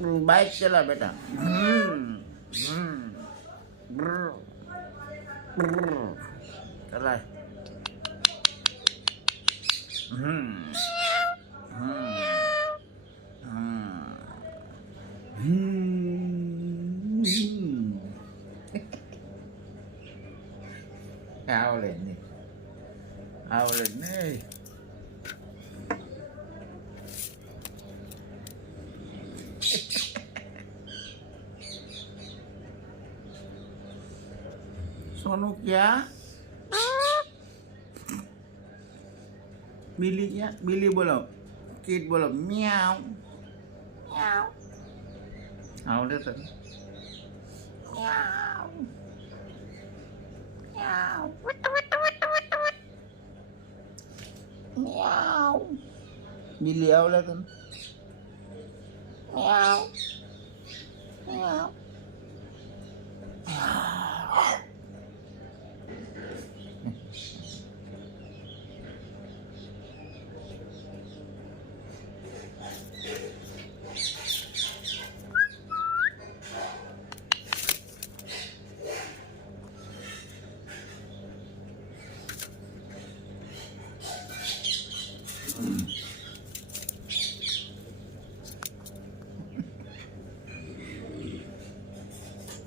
bike चला बेटा चला ao lên đi ao lên đi sono ya Billy ya Billy boleh kid boleh meow meow ao dia tu meow meow meow Billy ao lah tu meow meow